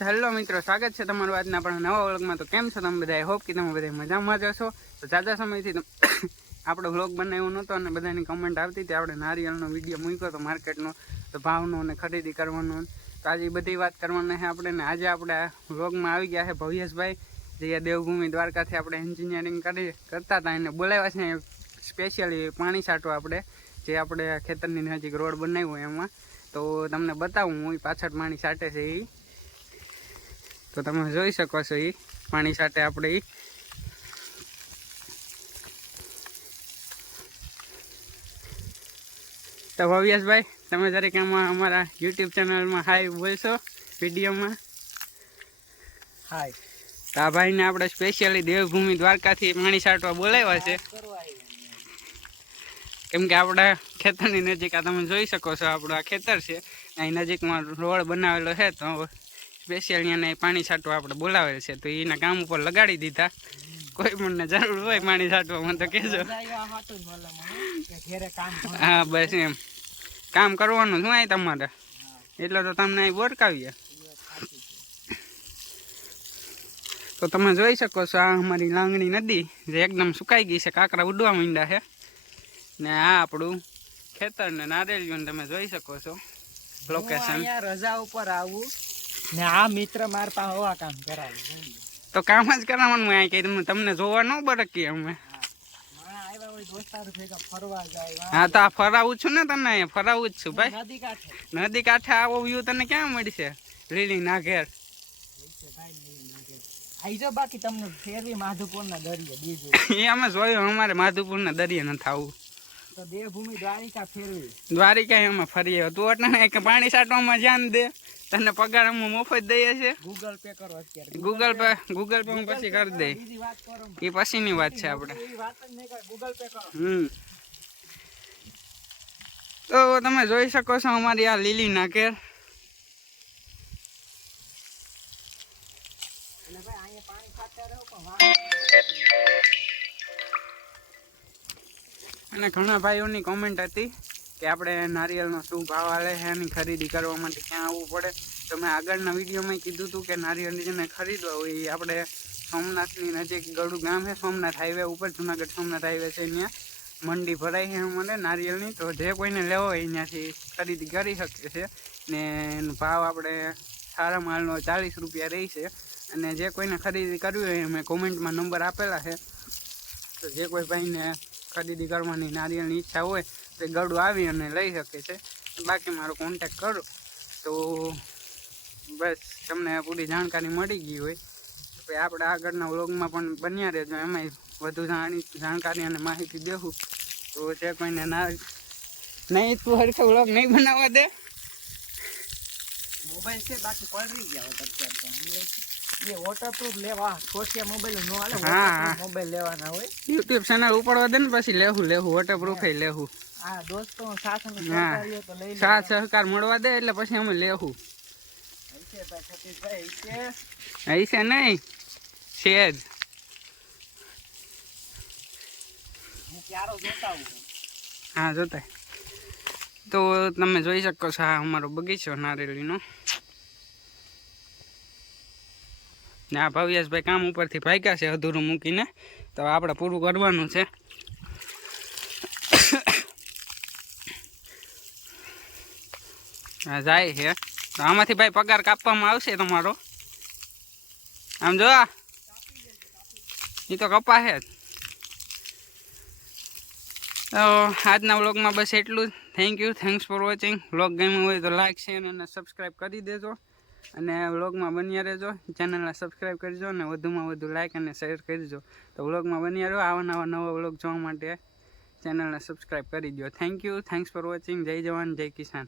Hello મિત્રો, સ્વાગત છે તમારું આજના આપણા નવા વ્લોગમાં। તો કેમ છો તમે બધા? આઈ હોપ કે તમે બધા મજામાં જ હશો। તો જાજા સમયથી આપણો વ્લોગ બનાવ્યો નહોતો અને બધાની કમેન્ટ આવતી હતી આપણે નારિયેળનો વિડીયો મૂક્યો તો માર્કેટનો, તો ભાવનો અને ખરીદી કરવાનો। તો આજે એ બધી વાત કરવાના છે આપણે ને। આજે આપણે વ્લોગમાં આવી ગયા છે ભવ્યેશભાઈ, જે દેવભૂમિ દ્વારકાથી આપણે એન્જિનિયરિંગ કરતા હતા, એને બોલાવ્યા છે સ્પેશિયલી પાણી છાંટવા આપણે, જે આપણે ખેતરની નજીક રોડ બનાવ્યો એમાં। તો તમને બતાવું હું પાછળ પાણી છાંટે છે એ, તો તમે જોઈ શકો છો એ પાણી છાંટે આપણે એ। તો ભવ્યેશભાઈ, તમે જરીક આમાં અમારા યુટ્યુબ ચેનલમાં હાય બોલશો વિડીયોમાં? હાય। તો આ ભાઈને આપણે સ્પેશિયલી દેવભૂમિ દ્વારકાથી પાણી છાંટવા બોલાવ્યા છે, કેમ કે આપણા ખેતરની નજીક આ તમે જોઈ શકો છો આપણું આ ખેતર છે, અહીં નજીકમાં રોડ બનાવેલો છે, તો સ્પેશિયલ એને પાણી છાંટવા આપણે બોલાવેલ છે। તો એના કામ ઉપર લગાડી દીધા। કોઈ પણ જરૂર હોય પાણી છાંટવામાં તો કહેજો। હા બસ એમ કામ કરવાનું શું આય તમારે, એટલે તો તમને અહીં બોરકાવીએ। તો તમે જોઈ શકો છો આ અમારી લાંગણી નદી જે એકદમ સુકાઈ ગઈ છે, કાંકરા ઉડવા માંડ્યા છે ને આ આપણું ખેતર ને નારિયેળિયું તમે જોઈ શકો છો લોકેશન। રજા ઉપર આવું ને આ મિત્ર માર પાસે હવા કામ કરાવે, તો કામ જ કરાવવાનું આ કે તમને જોવા ન બરકીએ અમે। હા તો આ ફરાવું છું ને તને, અહીંયા ફરાવું જ છું ભાઈ। નદી કાંઠે આવો વ્યૂ તને ક્યાં મળશે? લીલી નાઘેર આઈજો, બાકી તમને ફેરવી માધુપુર ના દરિયે બીજું એ અમે જોયું, અમારે માધુપુર ના દરિયે નથી આવું, તો દેવભૂમિ દ્વારિકા ફેરવી। દ્વારિકા અમે ફરીએ, તું એટલે પાણી છાંટવામાં ધ્યાન દે, તને પગાર અમે મફત દઈએ છે। ગૂગલ પે કરો અત્યારે, ગૂગલ પે હું પછી કરી દઈ, એ પછીની વાત છે આપણે। ગૂગલ પે કરો। તો તમે જોઈ શકો છો અમારી આ લીલી નાઘેર। અને ઘણા ભાઈઓની કોમેન્ટ હતી કે આપણે નારિયેળનો શું ભાવ હાલે છે, એની ખરીદી કરવા માટે ક્યાં આવવું પડે। તો મેં આગળના વિડીયોમાં કીધું હતું કે નારિયેળ જેને ખરીદવા હોય એ આપણે સોમનાથની નજીક ગળું ગામ છે, સોમનાથ હાઈવે ઉપર, જુનાગઢ સોમનાથ હાઈવે છે, ત્યાં મંડી ભરાય છે અમારે નારિયેળની। તો જે કોઈને લેવો હોય ત્યાંથી ખરીદી કરી શકે છે ને એનો ભાવ આપણે સારા માલનો 40 રૂપિયા રહી છે। અને જે કોઈને ખરીદી કરવી હોય મેં કોમેન્ટમાં નંબર આપેલા છે, તો જે કોઈ ભાઈને ખરીદી કરવાની નારિયેળની ઈચ્છા હોય તો ગળું આવી અને લઈ શકે છે। બાકી મારો કોન્ટેક કરો તો બસ તમને પૂરી જાણકારી મળી ગઈ હોય તો ભાઈ આપણે આગળના વ્લોગમાં પણ બન્યા રહેજો, એમાં વધુ જાણકારી અને માહિતી દેવું। તો જે કોઈને નહીં તું હરખો વ્લોગ નહીં બનાવવા દે, મોબાઈલ છે બાકી પલરી ગયા હોત અત્યારે એ વોટરપ્રૂફ લેવા, છોટિયા મોબાઈલ નો હાલે, હા મોબાઈલ લેવાના હોય, યુટ્યુબ ચેનલ ઉપાડવા દે ને પછી લેવું વોટરપ્રૂફ લેવું। હા દોસ્તો સાથ અને સહકાર તો લઈ લે, સાથ સહકાર મળવા દે એટલે પછી અમે લેવું। ऐसे नहीं शेर हाँ जोता है। तो તમે જોઈ શકો છો આ અમારો બગીચો નારિયેળીનો ને આ ભવ્યેશભાઈ કામ ઉપરથી ભાગ્યા છે અધૂરું મૂકીને, તો આપણે પૂરું કરવાનું છે। હા જાય છે, તો આમાંથી ભાઈ પગાર કાપવામાં આવશે તમારો, આમ જો એ તો કપાશે જ। તો આજના વ્લોગમાં બસ એટલું જ। Thanks for watching. વ્લોગ ગમ્યો હોય તો લાઈક શેર અને સબસ્ક્રાઈબ કરી દેજો, અને વ્લોગમાં બન્યા રહેજો, ચેનલને સબસ્ક્રાઈબ કરજો અને વધુમાં વધુ લાઈક અને શેર કરજો। તો વ્લોગમાં બન્યા રહો, આવા નવા વ્લોગ જોવા માટે ચેનલને સબસ્ક્રાઈબ કરી દો। Thanks for watching. જય જવાન જય કિસાન।